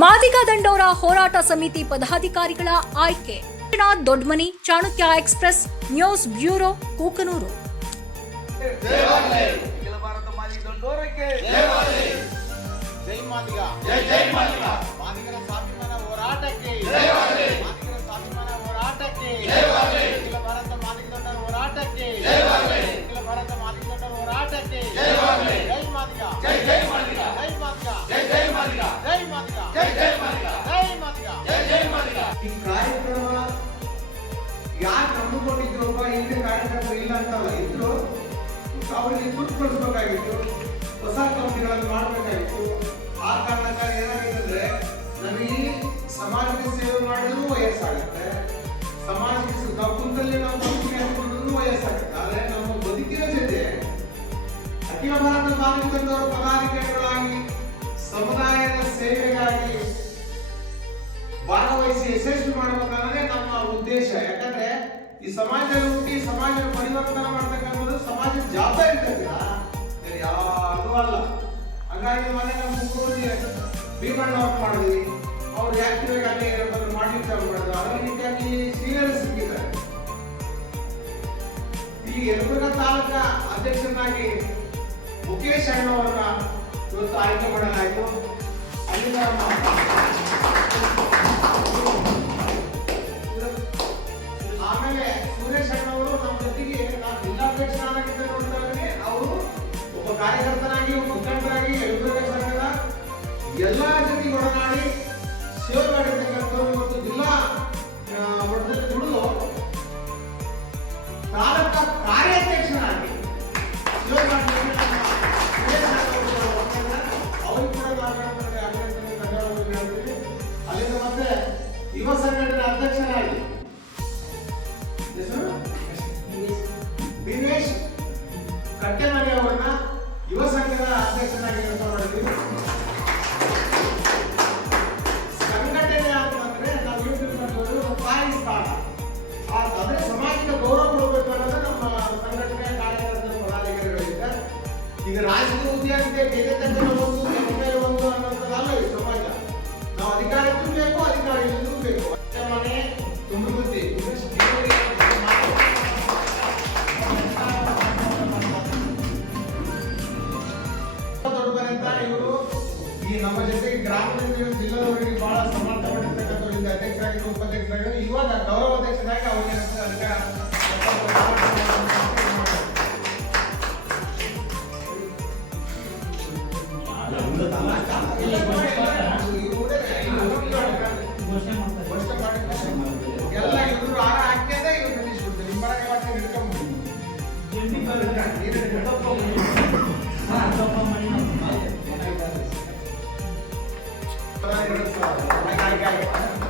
ಮಾದಿಗ ದಂಡೋರ ಹೋರಾಟ ಸಮಿತಿ ಪದಾಧಿಕಾರಿಗಳ ಆಯ್ಕೆ. Doddamani, Chanakya express, news bureau, Kukanur. ಈ ಕಾರ್ಯಕ್ರಮ ಯಾಕೆ ನಂಬಿಕೊಂಡಿದ್ರಪ್ಪ ಹಿಂದೆ ಕಾರ್ಯಕ್ರಮ ಇಲ್ಲ ಅಂತಲ್ಲ ಇದ್ರು ಅವರಿಗೆ ದುಡ್ಡು ಕೊಡಿಸ್ಬೇಕಾಗಿತ್ತು, ಹೊಸ ಕಂಪನಿಗಳನ್ನು ಮಾಡಬೇಕಾಗಿತ್ತು. ಆ ಕಾರಣಕ್ಕಾಗಿ ಏನಾಗಿದೆ ಅಂದ್ರೆ ನಮಗೆ ಸಮಾಜಕ್ಕೆ ಸೇವೆ ಮಾಡಿದ್ರು ವಯಸ್ಸಾಗುತ್ತೆ, ಸಮಾಜಕ್ಕೆ ಕುಂತಲ್ಲಿ ನಾವು ಬದುಕಿ ಹಾಕಿದ್ರು ವಯಸ್ಸಾಗುತ್ತೆ. ಆದ್ರೆ ನಮ್ಮ ಬದುಕಿನ ಜೊತೆ ಅಖಿಲ ಭಾರತ ಮಾದಿಗ ದಂಡೋರ ಪದಾಧಿಕಾರಿಗಳಾಗಿ ಸಮುದಾಯದ ಸೇವೆಗಾಗಿ ಭಾಗವಹಿಸಿ ಯಶಸ್ವಿ ಮಾಡಬೇಕನ್ನೋದೇ ನಮ್ಮ ಉದ್ದೇಶ. ಯಾಕಂದ್ರೆ ಈ ಸಮಾಜದಲ್ಲಿ ಹುಟ್ಟಿ ಸಮಾಜ ಪರಿವರ್ತನೆ ಮಾಡ್ತಕ್ಕಂಥದ್ದು ಸಮಾಜದ ಜವಾಬ್ದಾರಿ ಇರ್ತದಿಲ್ಲ, ಯಾವುದು ಅಲ್ಲ. ಹಾಗಾಗಿ ಮೊನ್ನೆ ನಮ್ಮ ಮುಖ್ಯಮಂತ್ರಿ ಭೀಮಣ್ಣ ಅವ್ರು ಮಾಡಿದ್ವಿ, ಅವ್ರು ಆಕ್ಟಿವ್ ಆಗಿ ಮಾಡ್ಲಿಕ್ಕೆ ಚಾಲು ಮಾಡಿದ್ರು. ಅದರ ರೀತಿಯಾಗಿ ಸೀನಿಯರ್ ಸಿಕ್ಕಿದ್ದಾರೆ. ಈ ಯಲಬುರ್ಗಾ ತಾಲೂಕಾ ಅಧ್ಯಕ್ಷನಾಗಿ ಮುಖೇಶ್ ಅಣ್ಣವರನ್ನ ಇವತ್ತು ಆಯ್ಕೆ ಮಾಡಲಾಯಿತು. ಅಲ್ಲಿಂದ ಆಮೇಲೆ ಸುರೇಶ್ ಅಣ್ಣವರು ನಮ್ಮ ಜೊತೆಗೆ ನಾವು ಜಿಲ್ಲಾಧ್ಯಕ್ಷರಾಗಿದ್ದ ನೋಡಿದ್ರೆ ಅವರು ಒಬ್ಬ ಕಾರ್ಯಕರ್ತನಾಗಿ, ಒಬ್ಬ ಮುಖಂಡರಾಗಿ ಯಲಬುರ್ಗಾ ಸಂಘದ ಎಲ್ಲಾ ಜೊತೆಗೆ ಒಡನಾಡಿ ಸೇವೆ ಮಾಡಿರ್ತಕ್ಕಂಥವ್ರು ಇವತ್ತು ಜಿಲ್ಲಾ ಮಟ್ಟದಲ್ಲಿ ದುಡಿದು ತಾಲೂಕಾ ಕಾರ್ಯಾಧ್ಯಕ್ಷನಾಗಿ ಸೇವೆ ಮಾಡಿರ್ತಕ್ಕಂಥ ಅವರು ಕೂಡ ಅಲ್ಲಿಂದ ಮತ್ತೆ ಯುವ ಸಂಘಟನೆ ಅಧ್ಯಕ್ಷರಾಗಿ ದಿನೇಶ್ ಕಟ್ಟೆಮನೆ ಅವರನ್ನ ಯುವ ಸಂಘದ ಅಧ್ಯಕ್ಷನಾಗಿ ನೇಮಕ ಮಾಡಿದ್ವಿ. ಸಂಘಟನೆ ಅಂತಂದ್ರೆ ನಾವು ಹೇಳ್ತಿರ್ತಕ್ಕಂಥದ್ದು ತಾಯಿ ಸ್ಥಾನ, ಅಂದ್ರೆ ಸಮಾಜಕ್ಕೆ ಗೌರವ ಕೊಡಬೇಕು ಅನ್ನೋದು ನಮ್ಮ ಸಂಘಟನೆಯ ಕಾರ್ಯಕರ್ತರ ಪದಾಧಿಕಾರಿಗಳಿಂದ. ಈಗ ರಾಜಕೀಯ ಹುದ್ದೆ ಅಂತ ಬೇರೆ ತಜ್ಞರ ಒಂದು ಎಮ್ಮೆಲ್ ಒಂದು ಅನ್ನೋದಲ್ಲ ಈ ಸಮಾಜ. ನಾವು ಅಧಿಕಾರ ಬೇಕು, ಅಧಿಕಾರ ಇಲ್ಲೂ ಬೇಕು. ಮನೆ ತುಂಬ ಬುದ್ಧಿ ಇವರು ಈ ನಮ್ಮ ಜೊತೆಗೆ ಗ್ರಾಮದಿಂದ ಜಿಲ್ಲಾದವರಿಗೆ ಬಹಳ ಸಮರ್ಥವಾಗಿರ್ತಕ್ಕಂಥ ಅಧ್ಯಕ್ಷರಾಗಿದ್ದು ಉಪಾಧ್ಯಕ್ಷರಾಗಿದ್ದು ಇವಾಗ ಗೌರವ ಅಧ್ಯಕ್ಷರಾಗಿ ಅವರಿಗೆ ಅಧಿಕಾರ ಎಲ್ಲ ಇವರು ಆರ ಹಾಕ್ಯದ ಇವರು ನಿಲ್ಲಿಸ್ಬಿಡ್ತಾರೆ. ನಿಮ್ಮನೆ ವಾಕ್ಯ ಹಿಡ್ಕೊಂಡ್ಬಿಡ್ತಾರೆ. Hai.